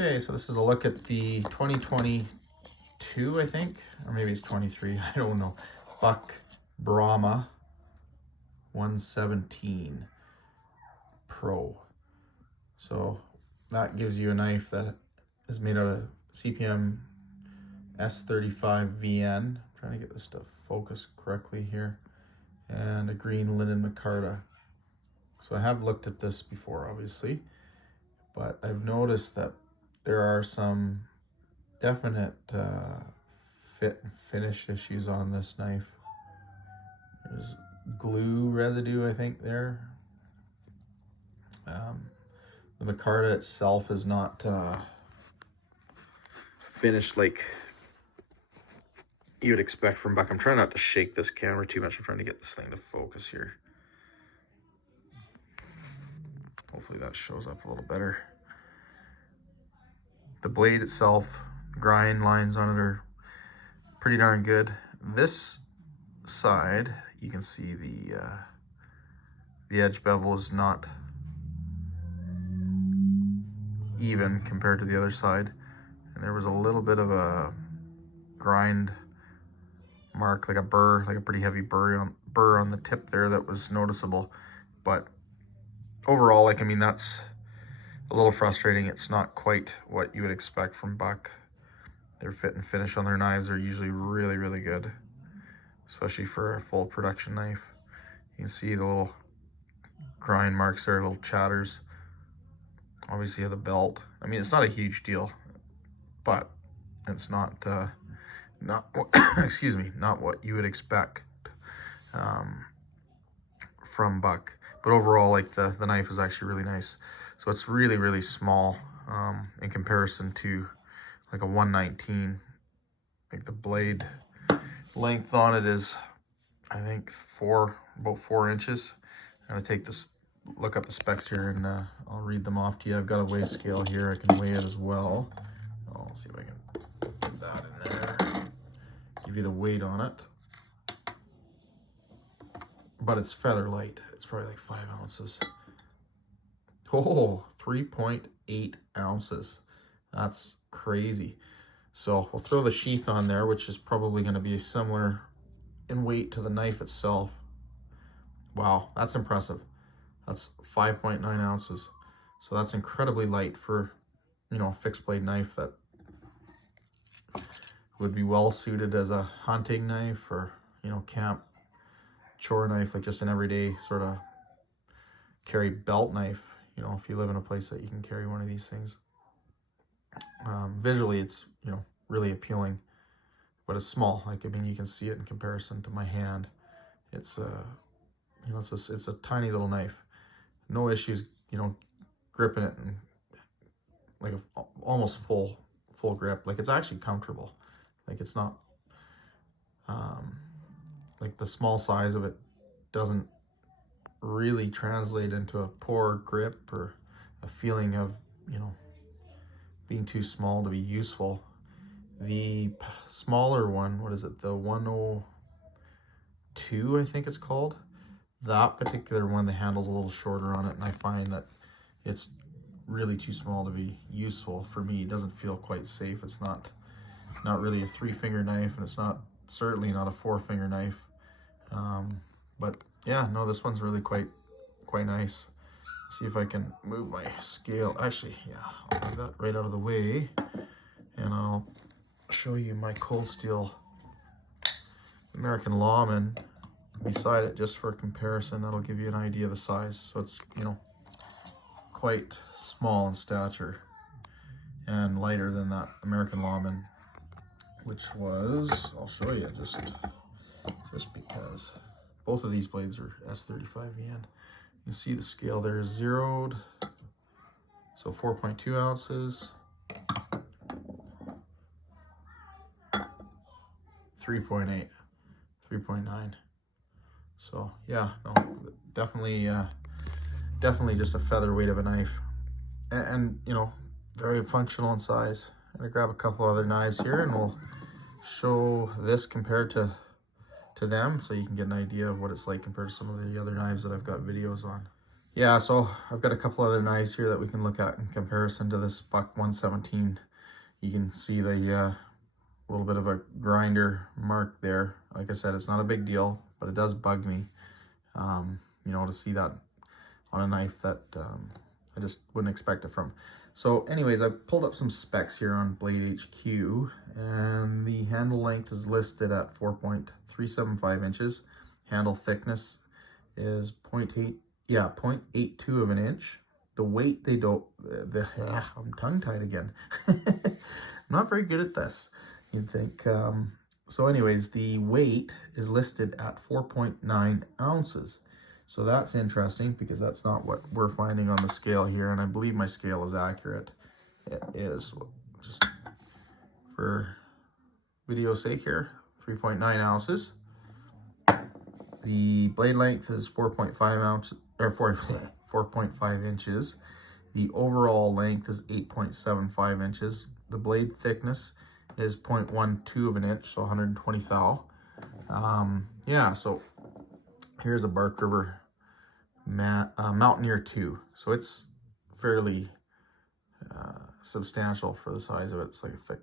Okay, so this is a look at the 2022, I think, or maybe it's 23, I don't know, Buck Brahma 117 Pro. So that gives you a knife that is made out of CPM S35 VN. I'm trying to get this stuff focused correctly here. And a green linen micarta. So I have looked at this before, obviously, but I've noticed that there are some definite fit and finish issues on this knife. There's glue residue, I think, there. The micarta itself is not finished like you would expect from Buck. I'm trying not to shake this camera too much. I'm trying to get this thing to focus here. Hopefully that shows up a little better. The blade itself, grind lines on it are pretty darn good. This side, you can see the edge bevel is not even compared to the other side, and there was a little bit of a grind mark, like a burr, like a pretty heavy burr on the tip there that was noticeable. But overall, like, I mean, that's a little frustrating. It's not quite what you would expect from Buck. Their fit and finish on their knives are usually really, really good, especially for a full production knife. You can see the little grind marks there, little chatters. Obviously, the belt. I mean, it's not a huge deal, but it's not excuse me, not what you would expect from Buck. But overall, like, the knife is actually really nice. So it's really, really small in comparison to like a 119. Like, the blade length on it is, I think, about 4 inches. I'm gonna take this, look up the specs here, and I'll read them off to you. I've got a weigh scale here. I can weigh it as well. I'll see if I can put that in there. Give you the weight on it. But it's feather light. It's probably like 5 ounces. Oh, 3.8 ounces. That's crazy. So we'll throw the sheath on there, which is probably going to be similar in weight to the knife itself. Wow, that's impressive. That's 5.9 ounces. So that's incredibly light for, you know, a fixed blade knife that would be well suited as a hunting knife, or, you know, camp chore knife, like just an everyday sort of carry belt knife, you know, if you live in a place that you can carry one of these things. Visually, it's, you know, really appealing, but it's small. Like, I mean, you can see it in comparison to my hand. It's you know, it's a tiny little knife. No issues, you know, gripping it, and like almost full grip. Like, it's actually comfortable. Like, it's not like the small size of it doesn't really translate into a poor grip or a feeling of, you know, being too small to be useful. The smaller one, what is it, the 102, I think it's called, that particular one, the handle's a little shorter on it, and I find that it's really too small to be useful for me. It doesn't feel quite safe. It's not really a 3-finger knife, and it's certainly not a 4-finger knife. But yeah, no, this one's really quite nice. See if I can move my scale. Actually, yeah, I'll move that right out of the way, and I'll show you my cold steel American Lawman beside it, just for comparison. That'll give you an idea of the size. So it's, you know, quite small in stature and lighter than that American Lawman, which was, I'll show you just because both of these blades are S35 VN. You see the scale there is zeroed, so 4.2 ounces, 3.8, 3.9. So yeah, no, definitely just a featherweight of a knife, and you know, very functional in size. I'm gonna grab a couple other knives here, and we'll show this compared to them, so you can get an idea of what it's like compared to some of the other knives that I've got videos on. yeah, so I've got a couple other knives here that we can look at in comparison to this buck 117. You can see the little bit of a grinder mark there. Like I said, it's not a big deal, but it does bug me, you know, to see that on a knife that I just wouldn't expect it from. So anyways, I pulled up some specs here on Blade HQ, and the handle length is listed at 4.375 inches. Handle thickness is 0.82 of an inch. The weight, they don't, I'm tongue-tied again. I'm not very good at this, you'd think. So anyways, the weight is listed at 4.9 ounces. So that's interesting because that's not what we're finding on the scale here, and I believe my scale is accurate. It is, just for video's sake here, 3.9 ounces. The blade length is 4.5 ounces, or 4.5 inches. The overall length is 8.75 inches. The blade thickness is 0.12 of an inch, so 120 thou. Yeah, so here's a Bark River Mountaineer 2. So it's fairly substantial for the size of it. It's like a thick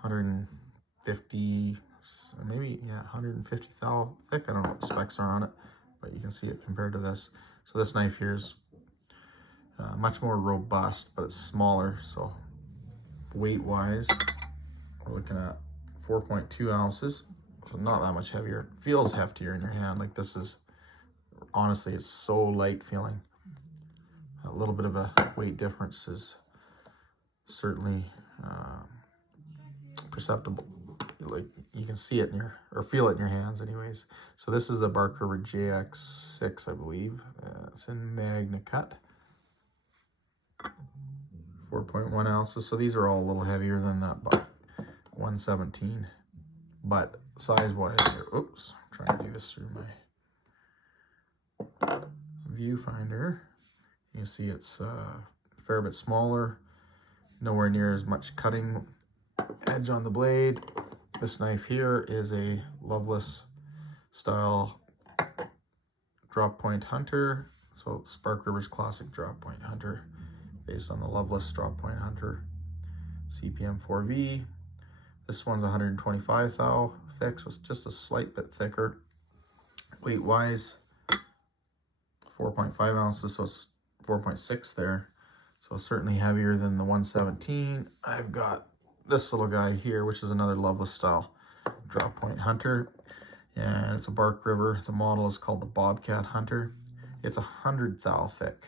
150, maybe, yeah, 150 thou thick. I don't know what the specs are on it, but you can see it compared to this. So this knife here is much more robust, but it's smaller. So weight-wise, we're looking at 4.2 ounces. So not that much heavier. It feels heftier in your hand. Like this is, honestly, it's so light feeling. A little bit of a weight difference is certainly perceptible. Like you can see it in your, or feel it in your hands anyways. So this is a Bark River JX6, I believe. It's in Magna Cut. 4.1 ounces. So these are all a little heavier than that buck 117. But size-wise, oops, I'm trying to do this through my viewfinder. You can see it's a fair bit smaller, nowhere near as much cutting edge on the blade. This knife here is a Loveless style drop point hunter. So it's Bark River's classic drop point hunter, based on the Loveless drop point hunter CPM 4V. This one's 125 thou thick, so it's just a slight bit thicker. Weight-wise, 4.5 ounces, so it's 4.6 there. So certainly heavier than the 117. I've got this little guy here, which is another Loveless style drop point hunter, and it's a Bark River. The model is called the Bobcat Hunter. It's 100 thou thick.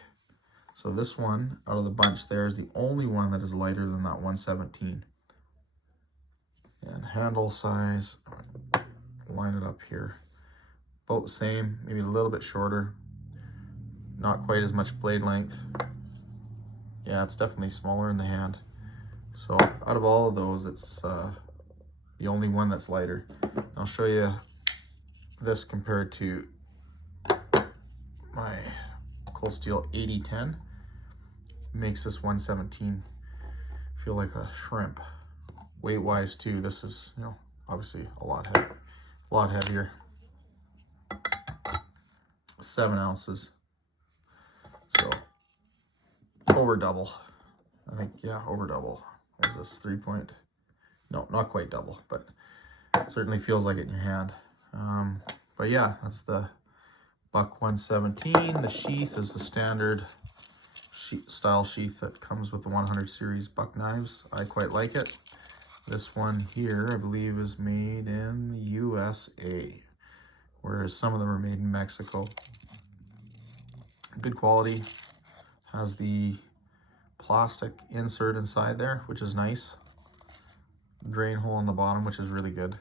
So this one out of the bunch there is the only one that is lighter than that 117. And handle size, line it up here. About the same, maybe a little bit shorter. Not quite as much blade length. Yeah, it's definitely smaller in the hand. So out of all of those, it's the only one that's lighter. I'll show you this compared to my Cold Steel 8010. Makes this 117 feel like a shrimp. Weight-wise too, this is, you know, obviously a lot heavier. 7 ounces. So over double. I think, yeah, over double. What is this, 3 point? No, not quite double, but it certainly feels like it in your hand. But yeah, that's the Buck 117. The sheath is the standard style sheath that comes with the 100 series buck knives. I quite like it. This one here, I believe, is made in the USA, whereas some of them are made in Mexico. Good quality. Has the plastic insert inside there, which is nice. Drain hole on the bottom, which is really good.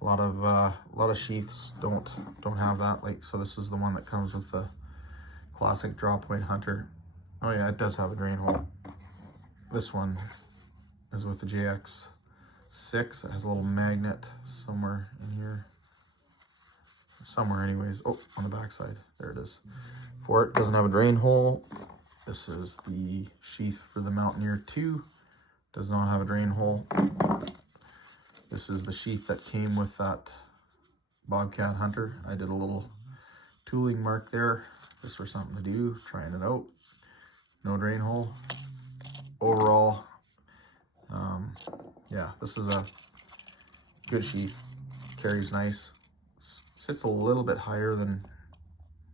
A lot of sheaths don't have that. Like, so this is the one that comes with the classic drop point hunter. Oh yeah, it does have a drain hole. This one is with the JX6. It has a little magnet somewhere in here. Somewhere anyways. Oh, on the back side. There it is. For it, doesn't have a drain hole. This is the sheath for the Mountaineer 2. Does not have a drain hole. This is the sheath that came with that Bobcat Hunter. I did a little tooling mark there, just for something to do, trying it out. No drain hole. Overall, yeah, this is a good sheath. Carries nice. Sits a little bit higher than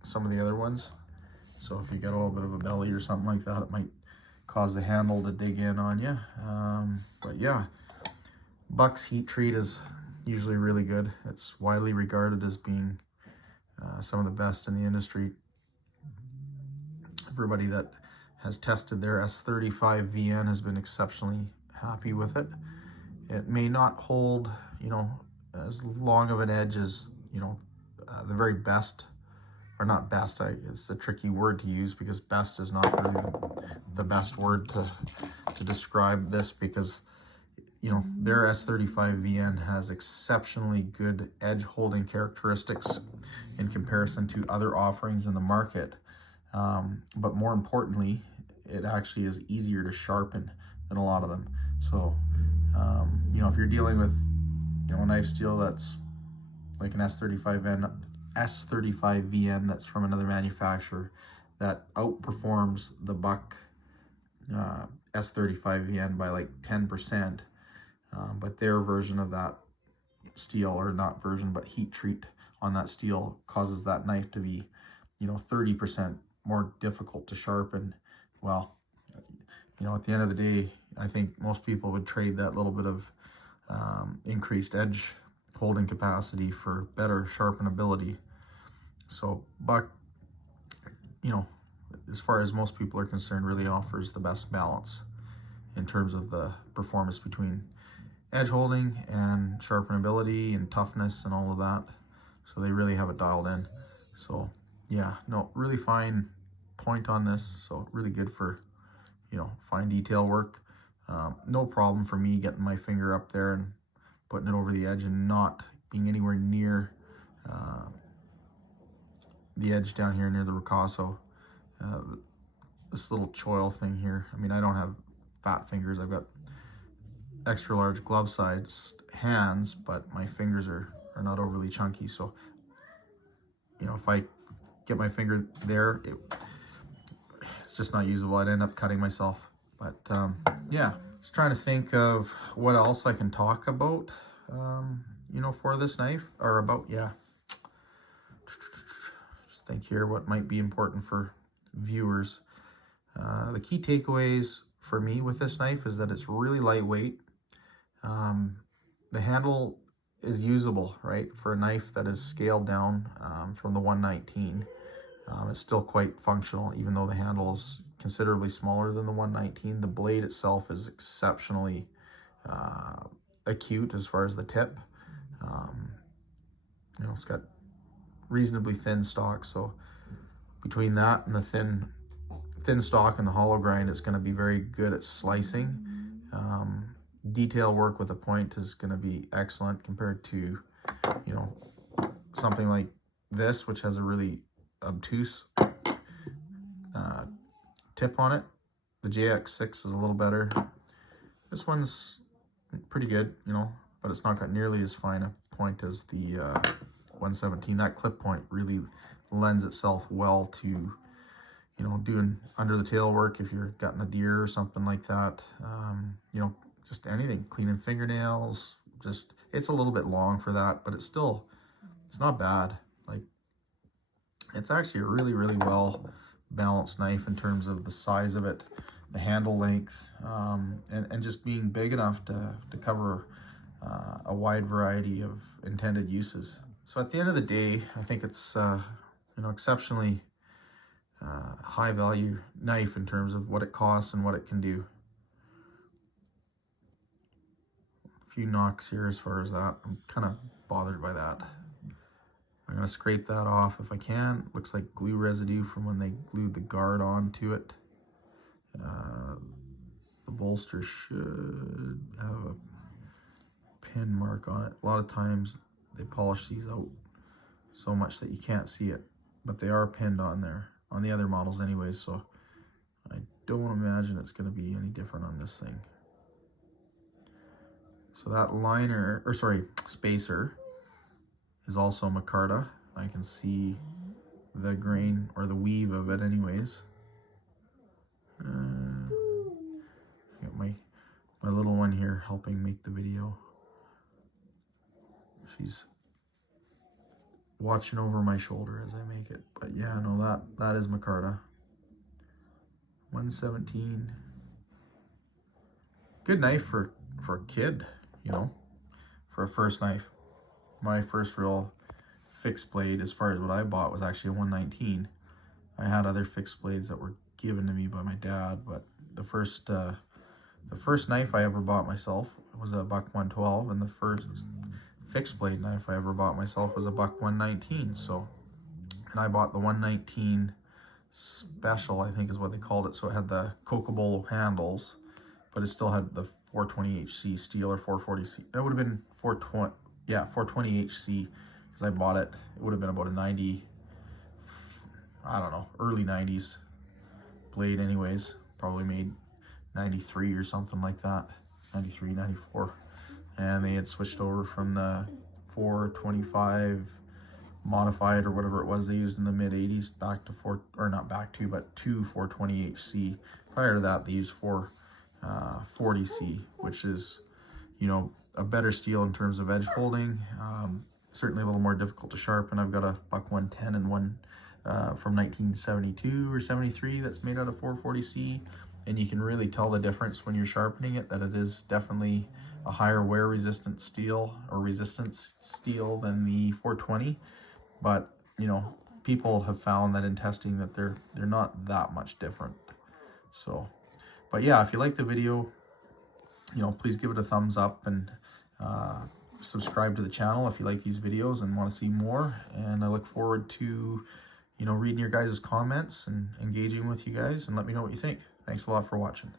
some of the other ones. So if you got a little bit of a belly or something like that, it might cause the handle to dig in on you. But yeah, Buck's heat treat is usually really good. It's widely regarded as being some of the best in the industry. Everybody that has tested their S35 VN has been exceptionally happy with it. It may not hold, you know, as long of an edge as, you know, the very best, or not best, it's a tricky word to use because best is not really the best word to describe this, because, you know, their S35 VN has exceptionally good edge holding characteristics in comparison to other offerings in the market. But more importantly, it actually is easier to sharpen than a lot of them. So, you know, if you're dealing with, you know, a knife steel that's like an S35 VN that's from another manufacturer that outperforms the Buck S35 VN by like 10%, but their version of that steel, or not version, but heat treat on that steel, causes that knife to be, you know, 30% more difficult to sharpen. Well, you know, at the end of the day, I think most people would trade that little bit of increased edge holding capacity for better sharpenability. So Buck, you know, as far as most people are concerned, really offers the best balance in terms of the performance between edge holding and sharpenability and toughness and all of that. So they really have it dialed in. So yeah, no, really fine point on this. So really good for, you know, fine detail work. No problem for me getting my finger up there and putting it over the edge and not being anywhere near the edge down here near the ricasso. This little choil thing here, I mean, I don't have fat fingers. I've got extra large glove sized hands, but my fingers are not overly chunky. So, you know, if I get my finger there, it's just not usable. I'd end up cutting myself. But yeah, just trying to think of what else I can talk about, you know, for this knife, or about, yeah. Just think here what might be important for viewers. The key takeaways for me with this knife is that it's really lightweight. The handle is usable, right? For a knife that is scaled down from the 119. It's still quite functional, even though the handle is considerably smaller than the 119. The blade itself is exceptionally acute as far as the tip. You know, it's got reasonably thin stock, so between that and the thin stock and the hollow grind, it's going to be very good at slicing. Detail work with a point is going to be excellent compared to, you know, something like this, which has a really obtuse tip on it. The JX6 is a little better. This one's pretty good, you know, but it's not got nearly as fine a point as the 117. That clip point really lends itself well to, you know, doing under the tail work if you're gutting a deer or something like that. You know, just anything, cleaning fingernails, just, it's a little bit long for that, but it's not bad. Like, it's actually a really, really well balanced knife in terms of the size of it, the handle length, and just being big enough to cover a wide variety of intended uses. So at the end of the day, I think it's you know, exceptionally high value knife in terms of what it costs and what it can do. A few knocks here as far as that. I'm kind of bothered by that. I'm going to scrape that off if I can. Looks like glue residue from when they glued the guard onto it. The bolster should have a pin mark on it. A lot of times they polish these out so much that you can't see it, but they are pinned on there, on the other models anyways, so I don't imagine it's going to be any different on this thing. So that liner, or sorry, spacer, is also micarta. I can see the grain or the weave of it anyways. Got my little one here helping make the video. She's watching over my shoulder as I make it. But yeah, no, that is micarta. 117. Good knife for a kid, you know, for a first knife. My first real fixed blade, as far as what I bought, was actually a 119. I had other fixed blades that were given to me by my dad, but the first knife I ever bought myself was a buck 112, and the first fixed blade knife I ever bought myself was a buck 119. So, and I bought the 119 special, I think is what they called it. So it had the Cocobolo handles, but it still had the 420HC steel, or 440C. It would have been 420, yeah, 420HC, because I bought it. It would have been about a 90, I don't know, early 90s blade anyways. Probably made 93 or something like that, 93, 94. And they had switched over from the 425 modified or whatever it was they used in the mid 80s back to to 420HC. Prior to that, they used 440C, which is, you know, a better steel in terms of edge holding. Certainly a little more difficult to sharpen. I've got a buck 110 and one from 1972 or 73 that's made out of 440C, and you can really tell the difference when you're sharpening it, that it is definitely a higher wear resistant steel or resistance steel than the 420. But you know, people have found that in testing that they're not that much different. So, but yeah, if you like the video, you know, please give it a thumbs up, and subscribe to the channel if you like these videos and want to see more. And I look forward to, you know, reading your guys' comments and engaging with you guys, and let me know what you think. Thanks a lot for watching.